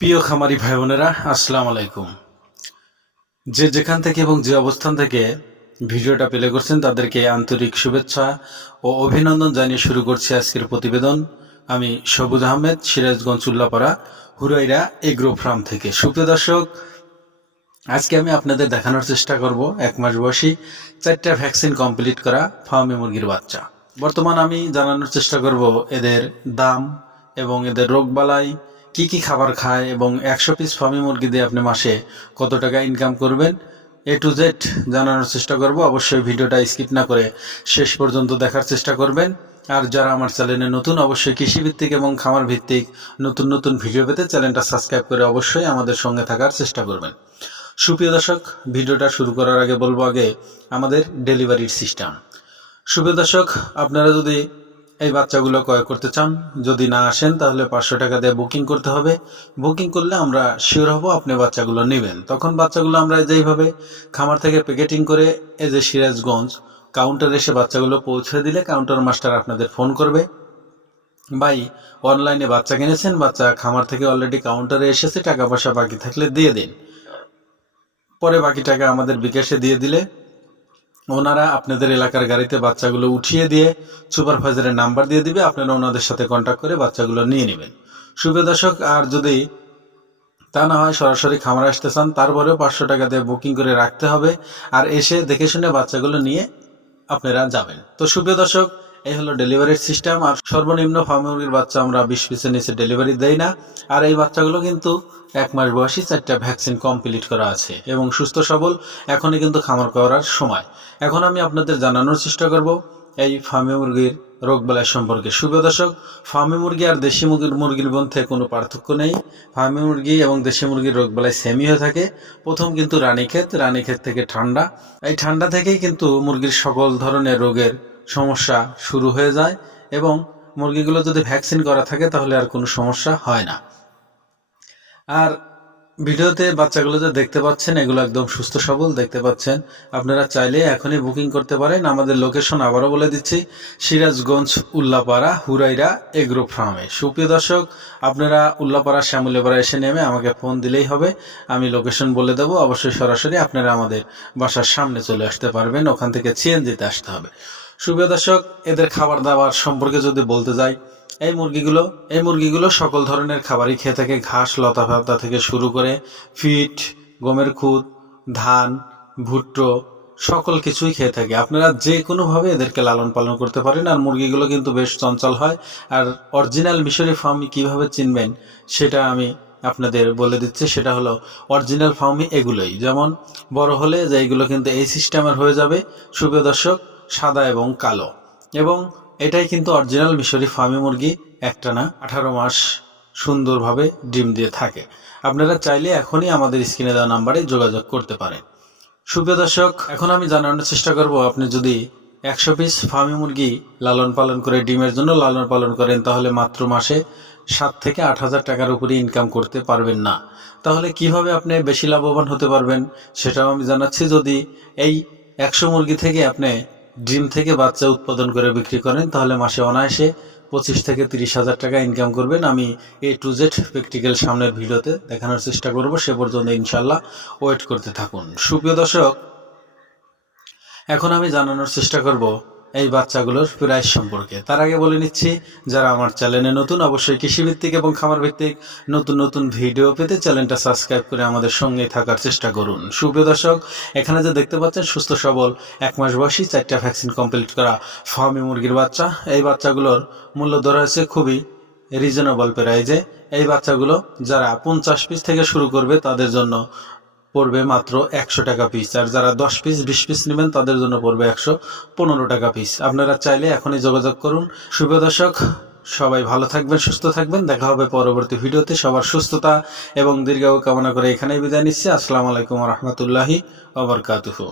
প্রিয় খামারি ভাই বোনেরা, আসসালামু আলাইকুম। যে যেখান থেকে এবং যে অবস্থান থেকে ভিডিওটা প্লে করছেন তাদেরকে আন্তরিক শুভেচ্ছা ও অভিনন্দন জানিয়ে শুরু করছি আজকের প্রতিবেদন। আমি সবুজ আহমেদ, সিরাজগঞ্জ উল্লাপাড়া হুরাইরা এগ্রো ফার্ম থেকে। সুপ্রিয় দর্শক, আজকে আমি আপনাদের দেখানোর চেষ্টা করব 1 মাস বয়সী 4টা ভ্যাকসিন কমপ্লিট করা ফার্মি মুরগির বাচ্চা। বর্তমান আমি জানানোর চেষ্টা করব এদের দাম এবং এদের রোগবালাই, কি কি খাবার খায় এবং 100 পিস ফার্মি মুরগি দিয়ে আপনি মাসে কত টাকা ইনকাম করবেন, A to Z জানানোর চেষ্টা করব। অবশ্যই ভিডিওটা স্কিপ না করে শেষ পর্যন্ত দেখার চেষ্টা করবেন। আর যারা আমার চ্যানেলে নতুন, অবশ্যই কৃষিভিত্তিক এবং খামার ভিত্তিক নতুন নতুন ভিডিও পেতে চ্যানেলটা সাবস্ক্রাইব করে অবশ্যই আমাদের সঙ্গে থাকার চেষ্টা করবেন। সুপ্রিয় দর্শক, ভিডিওটা শুরু করার আগে বলবো আগে আমাদের ডেলিভারির সিস্টেম। সুপ্রিয় দর্শক, আপনারা যদি এই বাচ্চাগুলো ক্রয় করতে চান, যদি না আসেন তাহলে 500 টাকা দিয়ে বুকিং করতে হবে। বুকিং করলে আমরা শিওর হব আপনি বাচ্চাগুলো নেবেন। তখন বাচ্চাগুলো আমরা যেইভাবে খামার থেকে প্যাকেটিং করে এই যে সিরাজগঞ্জ কাউন্টারে এসে বাচ্চাগুলো পৌঁছে দিলে কাউন্টার মাস্টার আপনাদের ফোন করবে, ভাই অনলাইনে বাচ্চা কিনেছেন, বাচ্চা খামার থেকে অলরেডি কাউন্টারে এসেছে, টাকা পয়সা বাকি থাকলে দিয়ে দিন। পরে বাকি টাকা আমাদের বিকাশে দিয়ে দিলে ওনারা আপনাদের এলাকার গাড়িতে বাচ্চাগুলো উঠিয়ে দিয়ে সুপারভাইজারের নাম্বার দিয়ে দিবে, আপনারা ওনাদের সাথে কন্ট্যাক্ট করে বাচ্চাগুলো নিয়ে নেবেন। সুপ্রিয় দর্শক, আর যদি তা না হয় সরাসরি খামারে আসতে চান, তারপরেও 500 টাকা দিয়ে বুকিং করে রাখতে হবে, আর এসে দেখে শুনে বাচ্চাগুলো নিয়ে আপনারা যাবেন। তো সুপ্রিয় দর্শক, এই হলো ডেলিভারির সিস্টেম। আর সর্বনিম্ন ফার্মি মুরগির বাচ্চা আমরা 20 পিসের নিচে ডেলিভারি দেই না। আর এই বাচ্চাগুলো কিন্তু 1 মাস বয়সী 4টা ভ্যাকসিন কমপ্লিট করা আছে এবং সুস্থ সবল, এখনই কিন্তু খামার করার সময়। এখন আমি আপনাদের জানানোর চেষ্টা করব এই ফার্মি মুরগির রোগবালাই সম্পর্কে। সুপ্রিয় দর্শক, ফার্মি মুরগি আর দেশি মুরগির মধ্যে কোনো পার্থক্য নেই। ফার্মি মুরগি এবং দেশি মুরগির রোগবালাই সেমই হয়ে থাকে। প্রথম কিন্তু রানীক্ষেত থেকে ঠান্ডা, এই ঠান্ডা থেকেই কিন্তু মুরগির সকল ধরনের রোগের সমস্যা শুরু হয়ে যায় এবং মুরগিগুলো যদি ভ্যাকসিন করা থাকে তাহলে আর কোনো সমস্যা হয় না। আর ভিডিওতে বাচ্চাগুলো যে দেখতে পাচ্ছেন এগুলো একদম সুস্থ সবল দেখতে পাচ্ছেন। আপনারা চাইলে এখনই বুকিং করতে পারেন। আমাদের লোকেশন আবারও বলে দিচ্ছি, সিরাজগঞ্জ উল্লাপাড়া হুরাইরা এগ্রো ফার্মে। সুপ্রিয় দর্শক, আপনারা উল্লাপাড়া শ্যামলীপাড়া এসে নেমে আমাকে ফোন দিলেই হবে, আমি লোকেশন বলে দেবো। অবশ্যই সরাসরি আপনারা আমাদের বাসার সামনে চলে আসতে পারবেন, ওখান থেকে সিএনজিতে আসতে হবে। সুপ্রিয় দর্শক, এদের খাবার দাবার সম্পর্কে যদি বলতে যাই, এই মুরগিগুলো সকল ধরনের খাবারই খেয়ে থাকে। ঘাস, লতা পাতা থেকে শুরু করে ফিট, গমের খুদ, ধান, ভুট্টো সকল কিছুই খেয়ে থাকে। আপনারা যে কোনোভাবে এদেরকে লালন পালন করতে পারেন। আর মুরগিগুলো কিন্তু বেশ চঞ্চল হয়। আর অরিজিনাল মিশরি ফার্মি কিভাবে চিনবেন সেটা আমি আপনাদের বলে দিচ্ছি। সেটা হলো অরিজিনাল ফার্মি এগুলোই, যেমন বড় হলে যে এগুলো কিন্তু এই সিস্টেমের হয়ে যাবে। সুপ্রিয় দর্শক, সাদা এবং কালো, এবং এটাই কিন্তু অরিজিনাল মিশরি ফার্মি মুরগি। একটানা 18 মাস সুন্দরভাবে ডিম দিয়ে থাকে। আপনারা চাইলে এখনই আমাদের স্ক্রিনে দেওয়া নাম্বারে যোগাযোগ করতে পারেন। সুপ্রিয় দর্শক, এখন আমি জানানোর চেষ্টা করব, আপনি যদি 100 পিস ফার্মি মুরগি লালন পালন করে ডিমের জন্য লালন পালন করেন তাহলে মাত্র মাসে 7 থেকে 8 হাজার টাকার উপরে ইনকাম করতে পারবেন না। তাহলে কিভাবে আপনি বেশি লাভবান হতে পারবেন সেটাও আমি জানাচ্ছি। যদি এই 100 মুরগি থেকে আপনি ডিম থেকে বাচ্চা উৎপাদন করে বিক্রি করেন তাহলে মাসে অনায়াসে 25 থেকে 30 হাজার টাকা ইনকাম করবেন। আমি A to Z প্র্যাকটিক্যাল সামনের ভিডিওতে দেখানোর চেষ্টা করব, সে পর্যন্ত ইনশাল্লাহ ওয়েট করতে থাকুন। সুপ্রিয় দর্শক, এখন আমি জানানোর চেষ্টা করব এই বাচ্চাগুলোর প্রাইস সম্পর্কে। তার আগে বলে নিচ্ছি, যারা আমার চ্যানেলে নতুন, অবশ্যই কৃষিভিত্তিক এবং খামার ভিত্তিক নতুন নতুন ভিডিও পেতে চ্যানেলটা সাবস্ক্রাইব করে আমাদের সঙ্গে থাকার চেষ্টা করুন। সুপ্রিয় দর্শক, এখানে যে দেখতে পাচ্ছেন সুস্থ সবল 1 মাস বয়সী 4টা ভ্যাকসিন কমপ্লিট করা ফার্মি মুরগির বাচ্চা। এই বাচ্চাগুলোর মূল্য ধরা হয়েছে খুবই রিজনেবল প্রাইজে। এই বাচ্চাগুলো যারা 50 পিস থেকে শুরু করবে তাদের জন্য পড়বে মাত্র 100 টাকা পিস, আর যারা 10 পিস 20 পিস নেবেন তাদের জন্য পড়বে 115 টাকা পিস। আপনারা চাইলে এখনই যোগাযোগ করুন। সুপ্রিয় দর্শক, সবাই ভালো থাকবেন, সুস্থ থাকবেন। দেখা হবে পরবর্তী ভিডিওতে। সবার সুস্থতা এবং দীর্ঘায়ু কামনা করে এখানেই বিদায় নিচ্ছি। আসসালামু আলাইকুম ওয়া রাহমাতুল্লাহি ওয়া বারাকাতুহু।